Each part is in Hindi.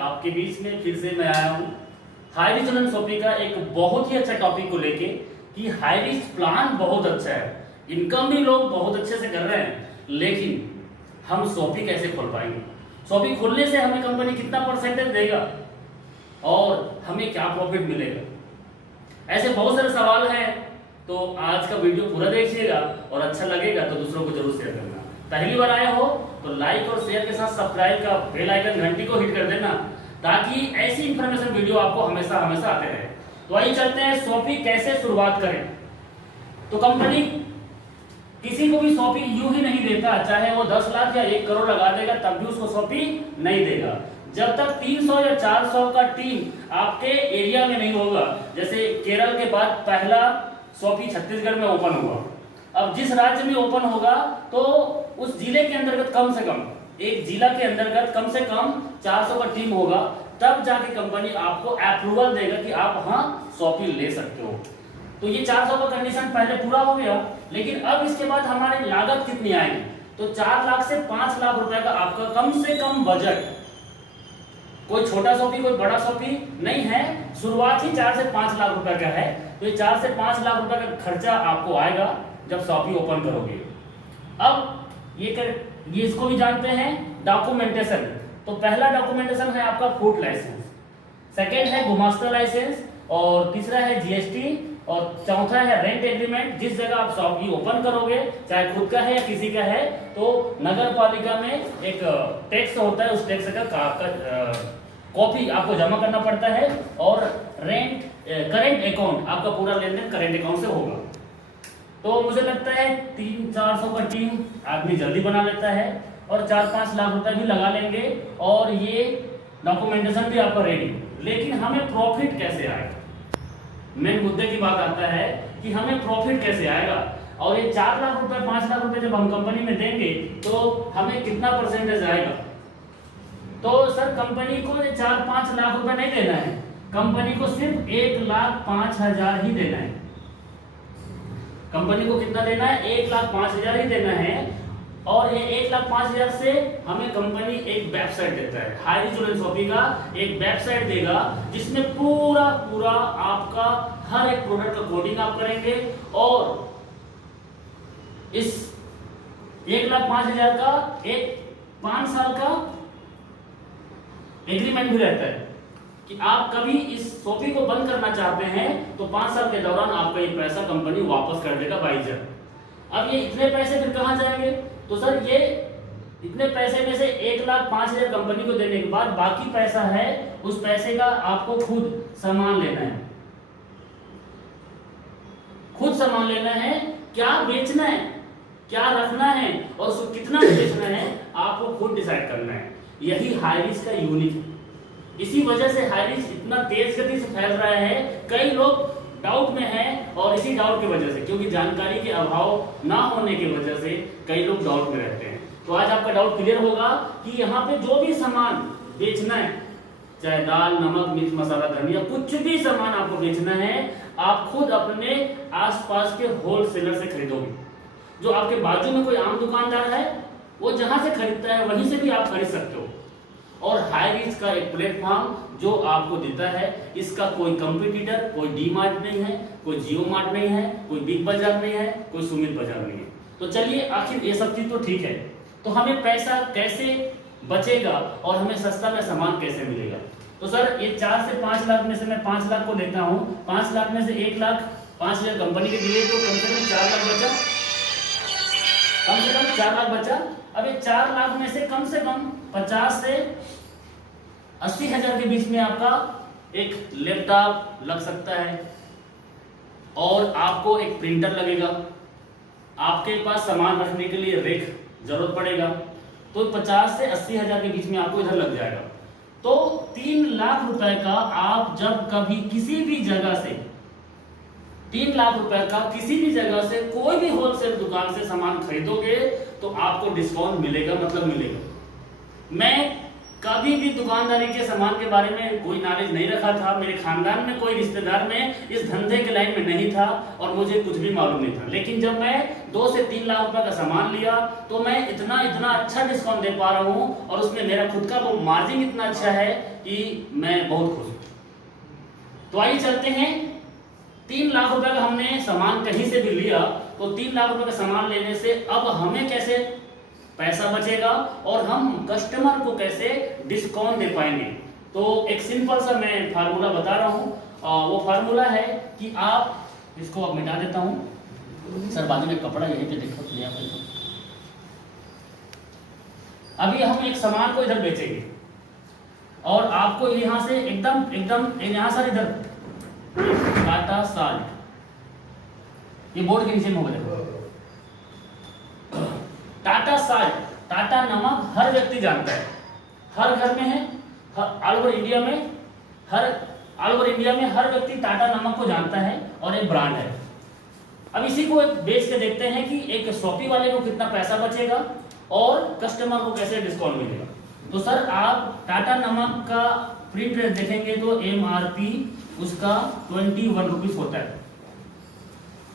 आपके बीच में फिर से मैं आया हूँ हाई रिस्क एंड शॉपिंग का एक बहुत ही अच्छा टॉपिक को लेके कि हाई रिस्क प्लान बहुत अच्छा है, इनकम भी लोग बहुत अच्छे से कर रहे हैं, लेकिन हम शॉपिंग कैसे खोल पाएंगे? शॉपिंग खोलने से हमें कंपनी कितना परसेंटेज देगा और हमें क्या प्रॉफिट मिलेगा? ऐसे बहुत सारे सवाल हैं। तो आज का वीडियो पूरा देखिएगा और अच्छा लगेगा तो दूसरों को जरूर शेयर करना। पहली बार आया हो तो लाइक और शेयर के साथ सब्सक्राइब का बेल आइकन घंटी को हिट कर देना, ताकि ऐसी इंफॉर्मेशन वीडियो आपको हमेशा हमेशा आते रहे। तो आइए चलते हैं शॉपिंग कैसे शुरुआत करें। तो कंपनी किसी को भी शॉपिंग यूं ही नहीं देता, चाहे वो 10 लाख या 1 करोड़ लगा देगा तब भी उसको शॉपिंग नहीं देगा जब तक 300 या 400 का टीम आपके एरिया में नहीं होगा। जैसे केरल के बाद पहला शॉपिंग छत्तीसगढ़ में ओपन हुआ। अब जिस राज्य में ओपन होगा तो उस जिले के अंतर्गत कम से कम, एक जिला के अंतर्गत कम से कम 400 का टीम होगा, तब जाके कंपनी आपको अप्रूवल देगा कि आप वहां शॉपिंग ले सकते हो। तो ये 400 का कंडीशन पहले पूरा हो गया, लेकिन अब इसके बाद हमारी लागत कितनी आएगी? तो 4 लाख से 5 लाख रुपए का आपका कम से कम बजट, कोई छोटा शॉपिंग कोई बड़ा शॉपिंग नहीं है, शुरुआत ही 4 से 5 लाख रुपए का है। तो ये 4 से 5 लाख रुपए का खर्चा आपको आएगा जब शॉपिंग ओपन करोगे। अब ये इसको भी जानते हैं डॉक्यूमेंटेशन। तो पहला डॉक्यूमेंटेशन है आपका फूड लाइसेंस, सेकेंड है गुमास्ता लाइसेंस, और तीसरा है जीएसटी, और चौथा है रेंट एग्रीमेंट। जिस जगह आप शॉपिंग ओपन करोगे, चाहे खुद का है या किसी का है, तो नगर पालिका में एक टैक्स होता है, उस टैक्स का कॉपी आपको जमा करना पड़ता है, और रेंट करेंट अकाउंट, आपका पूरा लेन देन करेंट अकाउंट से होगा। तो मुझे लगता है 300-400 का टीम आदमी जल्दी बना लेता है और 4-5 लाख रुपए भी लगा लेंगे, और ये डॉक्यूमेंटेशन भी आपका रेडी। लेकिन हमें प्रॉफिट कैसे आएगा? मेन मुद्दे की बात आता है कि हमें प्रॉफिट कैसे आएगा। और ये 4 लाख रुपए 5 लाख रुपए जब हम कंपनी में देंगे तो हमें कितना परसेंटेज आएगा? तो सर कंपनी को 4-5 लाख रुपए नहीं देना है, कंपनी को सिर्फ 1,05,000 ही देना है। कंपनी को कितना देना है? 1,05,000 ही देना है। और ये 1,05,000 से हमें कंपनी एक वेबसाइट देता है, हाई रिस्क शॉपिंग का एक वेबसाइट देगा, जिसमें पूरा आपका हर एक प्रोडक्ट का कोडिंग आप करेंगे, और इस 1,05,000 का एक 5 साल का एग्रीमेंट भी रहता है कि आप कभी इस शॉपिंग को बंद करना चाहते हैं तो 5 साल के दौरान आपका ये पैसा कंपनी वापस कर देगा बाइजर। अब ये इतने पैसे फिर कहां जाएंगे? तो सर ये इतने पैसे में से 1,05,000 कंपनी को देने के बाद बाकी पैसा है, उस पैसे का आपको खुद सामान लेना है, खुद सामान लेना है, क्या बेचना है, क्या रखना है, और उसको कितना बेचना है आपको खुद डिसाइड करना है। यही हाई रिस्क का यूनिक है। इसी वजह से हाई रिस्क इतना तेज गति से फैल रहा है। कई लोग डाउट में हैं, और इसी डाउट की वजह से, क्योंकि जानकारी के अभाव ना होने की वजह से कई लोग डाउट में रहते हैं। तो आज आपका डाउट क्लियर होगा कि यहाँ पे जो भी सामान बेचना है, चाहे दाल, नमक, मिर्च, मसाला, धनिया, कुछ भी सामान आपको बेचना है, आप खुद अपने आसपास के होलसेलर से खरीदोगे। जो आपके बाजू में कोई आम दुकानदार है, वो जहां से खरीदता है वहीं से भी आप खरीद सकते हो। और हाई रिस्क का एक प्लेटफॉर्म जो आपको देता है, इसका कोई कंपटीटर, कोई डी मार्ट नहीं है, कोई जियो मार्ट नहीं है, कोई बिग बाजार नहीं है, कोई सुमित बाजार नहीं है। तो चलिए, आखिर ये सब चीज तो ठीक है, तो हमें पैसा कैसे बचेगा और हमें सस्ता में सामान कैसे मिलेगा? तो सर ये 4 से 5 लाख में से मैं 5 लाख को लेता हूँ, 5 लाख में से 1,05,000 कंपनी के दिए तो कम से कम 4 लाख बचा, कम से कम 4 लाख बचा। अब ये 4 लाख में से कम 50 से 80,000 के बीच में आपका एक लैपटॉप लग सकता है, और आपको एक प्रिंटर लगेगा, आपके पास सामान रखने के लिए रेक जरूरत पड़ेगा। तो 50 से 80,000 के बीच में आपको इधर लग जाएगा। तो 3 लाख रुपए का आप जब कभी किसी भी जगह से 3 लाख रुपए का किसी भी जगह से कोई भी होलसेल दुकान से सामान खरीदोगे तो आपको डिस्काउंट मिलेगा, मतलब मिलेगा। मैं कभी भी दुकानदारी के सामान के बारे में कोई नॉलेज नहीं रखा था, मेरे खानदान में कोई रिश्तेदार में इस धंधे के लाइन में नहीं था, और मुझे कुछ भी मालूम नहीं था। लेकिन जब मैं 2 से 3 लाख रुपए का सामान लिया तो मैं इतना अच्छा डिस्काउंट दे पा रहा हूँ, और उसमें मेरा खुद का वो मार्जिन इतना अच्छा है कि मैं बहुत खुश हूँ। तो आइए चलते हैं, 3 लाख रुपए का हमने सामान कहीं से भी लिया, तो 3 लाख रुपए का सामान लेने से अब हमें कैसे पैसा बचेगा और हम कस्टमर को कैसे डिस्काउंट दे पाएंगे। तो एक सिंपल सा मैं फार्मूला बता रहा हूँ, वो फार्मूला है कि आप इसको अब मिटा देता हूँ सर, बाजू में कपड़ा यहीं पे देखो तो यहाँ पे। अभी हम एक सामान को इधर बेचेंगे और आपको यहाँ से एकदम यहाँ सर इधर टाटा साल्ट, ये बोर्ड के नीचे में होगा देखो, टाटा साल्ट, टाटा नमक हर व्यक्ति जानता है, हर घर में है, ऑल ओवर इंडिया में हर व्यक्ति टाटा नमक को जानता है और एक ब्रांड है। अब इसी को बेच के देखते हैं कि एक शॉपी वाले को कितना पैसा बचेगा और कस्टमर को कैसे डिस्काउंट मिलेगा। तो सर आप टाटा नमक का प्रिंट रेट देखेंगे तो MRP उसका 21 रुपीज होता है,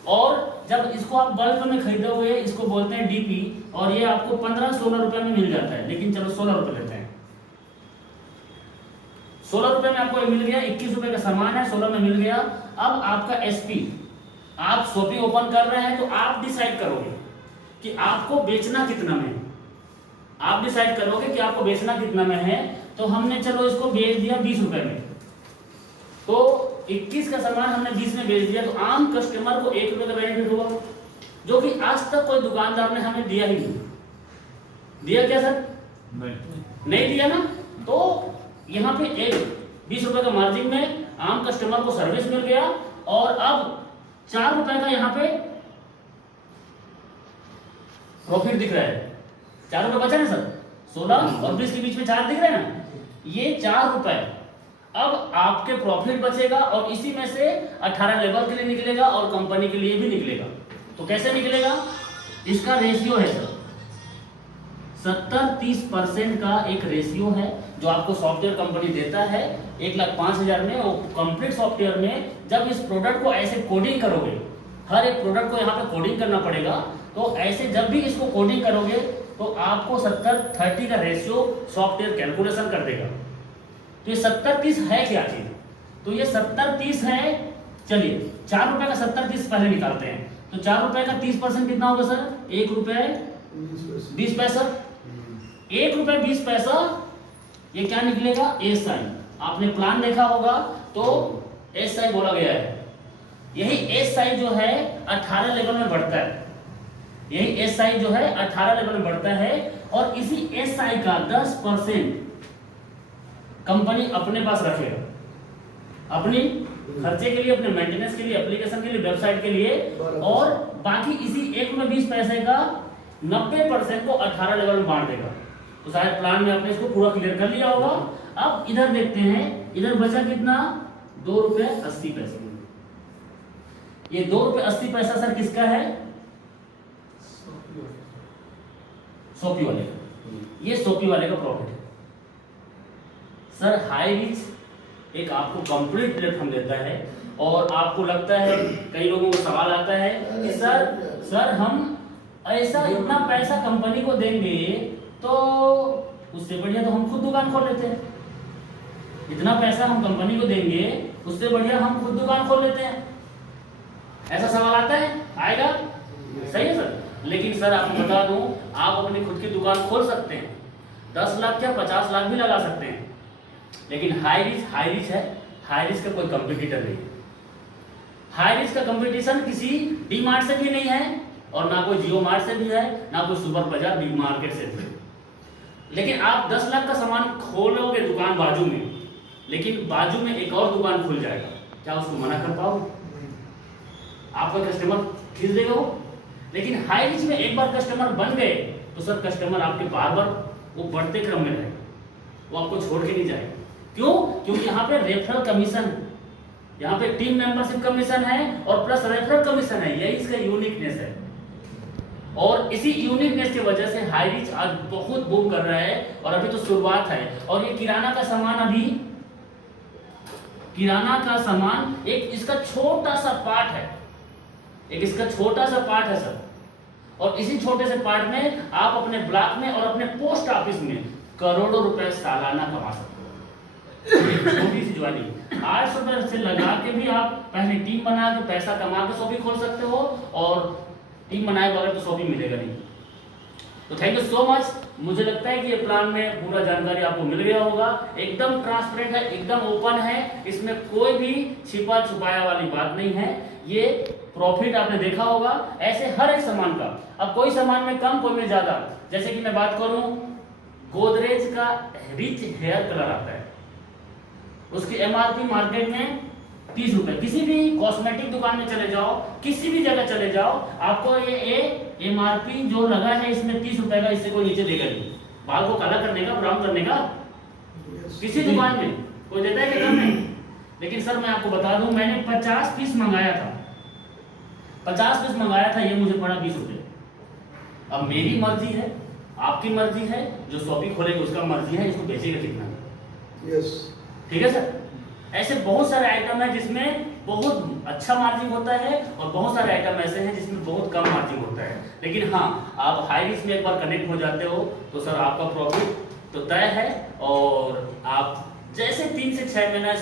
और जब इसको आप बल्क में खरीदोगे इसको बोलते हैं DP, और ये आपको 15-16 रुपए में मिल जाता है, लेकिन चलो 16 रुपए लेते हैं। 16 रुपए में आपको मिल गया, 21 रुपए का सामान है, 16 में मिल गया। अब आपका SP, आप शॉपी ओपन कर रहे हैं तो आप डिसाइड करोगे कि आपको बेचना कितना में है, आप डिसाइड करोगे कि आपको बेचना कितना में है। तो हमने चलो इसको बेच दिया 20 रुपए में, तो 21 का सामान हमने 20 में बेच दिया, तो आम कस्टमर को 1 रुपए का बेनिफिट हुआ, जो कि आज तक कोई दुकानदार ने हमें दिया ही नहीं। दिया क्या सर? नहीं दिया ना। तो यहाँ पे एक 20 रुपए का मार्जिन में आम कस्टमर को सर्विस मिल गया, और अब 4 रुपए का यहाँ पे प्रॉफिट दिख रहा है। 4 रुपए बचा ना सर, 16 और 20 के बीच में 4 दिख रहे हैं ना, ये 4 रुपए अब आपके प्रॉफिट बचेगा, और इसी में से 18 लेबर के लिए निकलेगा और कंपनी के लिए भी निकलेगा। तो कैसे निकलेगा? इसका रेशियो है सर 70-30% का एक रेशियो है जो आपको सॉफ्टवेयर कंपनी देता है 1,05,000 में। और कंप्लीट सॉफ्टवेयर में जब इस प्रोडक्ट को ऐसे कोडिंग करोगे, हर एक प्रोडक्ट को यहाँ पे कोडिंग करना पड़ेगा, तो ऐसे जब भी इसको कोडिंग करोगे तो आपको 70-30 का रेशियो सॉफ्टवेयर कैलकुलेशन कर देगा। तो ये 70-30 है क्या चीज? तो ये 70-30 है। चलिए 4 रुपए का 70-30 पहले निकालते हैं। तो 4 रुपए का 30% कितना होगा सर? 1 रुपए 20 पैसा। 1 रुपए 20 पैसा, ये क्या निकलेगा? SI। आपने प्लान देखा होगा तो SI बोला गया है। यही SI जो है 18 लेवल में बढ़ता है, यही SI जो है 18 लेवल में बढ़ता है, और इसी SI का 10% कंपनी अपने पास रखेगा, अपनी खर्चे के लिए, अपने मेंटेनेंस के लिए, एप्लीकेशन के लिए, वेबसाइट के लिए, और बाकी इसी 1 रुपए 20 पैसे का 90% को 18 लेवल में बांट देगा। तो शायद प्लान में आपने इसको पूरा क्लियर कर लिया होगा। अब इधर देखते हैं, इधर बचा कितना? 2 रुपए 80 पैसे। ये 2 रुपए 80 पैसा सर किसका है? शॉपी वाले का। ये शॉपी वाले का प्रॉफिट है सर। हाई रिच एक आपको कंप्लीट प्लेटफॉर्म देता है, और आपको लगता है, कई लोगों को सवाल आता है कि सर हम ऐसा इतना पैसा कंपनी को देंगे तो उससे बढ़िया तो हम खुद दुकान खोल लेते हैं। इतना पैसा हम कंपनी को देंगे, उससे बढ़िया हम खुद दुकान खोल लेते हैं। ऐसा सवाल आता है? आएगा? सही है सर। लेकिन सर आपको बता दूं, आप अपनी खुद की दुकान खोल सकते हैं, 10 लाख या 50 लाख भी लगा सकते हैं, लेकिन हाई रिच है। हाई रिच का कोई कंपटीटर नहीं है। हाई रिच का कंपटीशन किसी डी मार्ट से भी नहीं है, और ना कोई जियो मार्ट से भी है, ना कोई सुपर बाजार बिग मार्केट से भी। लेकिन आप 10 लाख का सामान खोलोगे दुकान बाजू में, लेकिन बाजू में एक और दुकान खुल जाएगा, क्या उसको मना कर पाओगे? आपका कस्टमर खींच देगा वो। लेकिन हाई रिच में एक बार कस्टमर बन गए तो सर कस्टमर आपके बार बार वो बढ़ते क्रम में रहेगा, वो आपको छोड़ के नहीं जाएगा। क्यों? क्योंकि यहाँ पे रेफरल कमीशन है, यहाँ पे टीम मेंबरशिप कमीशन है, और प्लस रेफरल कमीशन है। यही इसका यूनिकनेस है, और इसी यूनिकनेस की वजह से हाई रिच आज बहुत बूम कर रहा है, और अभी तो शुरुआत है। और ये किराना का सामान, अभी किराना का सामान एक इसका छोटा सा पार्ट है, एक इसका छोटा सा पार्ट है सर। और इसी छोटे से पार्ट में आप अपने ब्लॉक में और अपने पोस्ट ऑफिस में करोड़ों रुपए सालाना कमा सकते हो। सी ज्वाइनिंग। 800 रुपये से लगा के भी आप पहले टीम बना के पैसा कमा के शॉपिंग खोल सकते हो, और टीम बनाए बगैर तो शॉपिंग मिलेगा नहीं। तो थैंक यू सो मच। मुझे लगता है कि ये प्लान में पूरा जानकारी आपको मिल गया होगा। एकदम ट्रांसपेरेंट है, एकदम ओपन है, इसमें कोई भी छिपा छुपाया वाली बात नहीं है। ये प्रॉफिट आपने देखा होगा ऐसे हर एक सामान का। अब कोई सामान में कम, कोई में ज्यादा। जैसे कि मैं बात करूं, गोदरेज का रिच हेयर कलर आता है, उसकी एमआरपी मार्केट में 30 रुपए। किसी भी कॉस्मेटिक दुकान में चले जाओ, किसी भी जगह चले जाओ, आपको ये एमआरपी जो लगा है इसमें 30 रुपए का, इससे कोई नीचे देगा नहीं। बाल को काला करने का, ब्राउन करने का किसी दुकान में कोई देता है कि कम नहीं। लेकिन सर मैं आपको बता दूं, मैंने 50 पीस मंगाया था, 50 पीस मंगाया था, ये मुझे पड़ा 20 रुपए। अब मेरी मर्जी है, आपकी मर्जी है, जो शॉपिंग खोलेगा उसका मर्जी है, इसको बेचेगा कितना। यस, ठीक है सर। ऐसे बहुत सारे आइटम है जिसमें बहुत अच्छा मार्जिन होता है, और बहुत सारे आइटम ऐसे हैं जिसमें बहुत कम मार्जिन होता है। लेकिन हाँ, आप हाई रिस्क में एक बार कनेक्ट हो जाते हो तो सर आपका प्रॉफिट तो तय है। और आप जैसे 3 से 6 महीना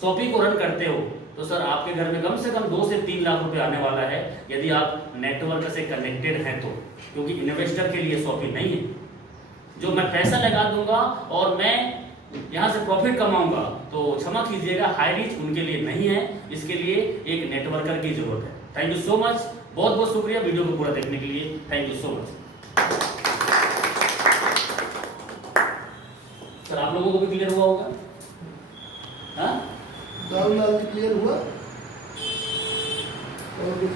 शॉपिंग को रन करते हो तो सर आपके घर में कम से कम 2 से 3 लाख रुपए आने वाला है, यदि आप नेटवर्क से कनेक्टेड हैं तो। क्योंकि इन्वेस्टर के लिए शॉपिंग नहीं है, जो मैं पैसा लगा दूंगा और मैं यहाँ से प्रॉफिट कमाऊंगा, तो क्षमा कीजिएगा, हाई रिच उनके लिए नहीं है। इसके लिए एक नेटवर्कर की जरूरत है। थैंक यू सो मच, बहुत बहुत शुक्रिया वीडियो को पूरा देखने के लिए। Thank you so much. Sir आप लोगों को भी क्लियर हुआ होगा? हाँ, दाल क्लियर हुआ। और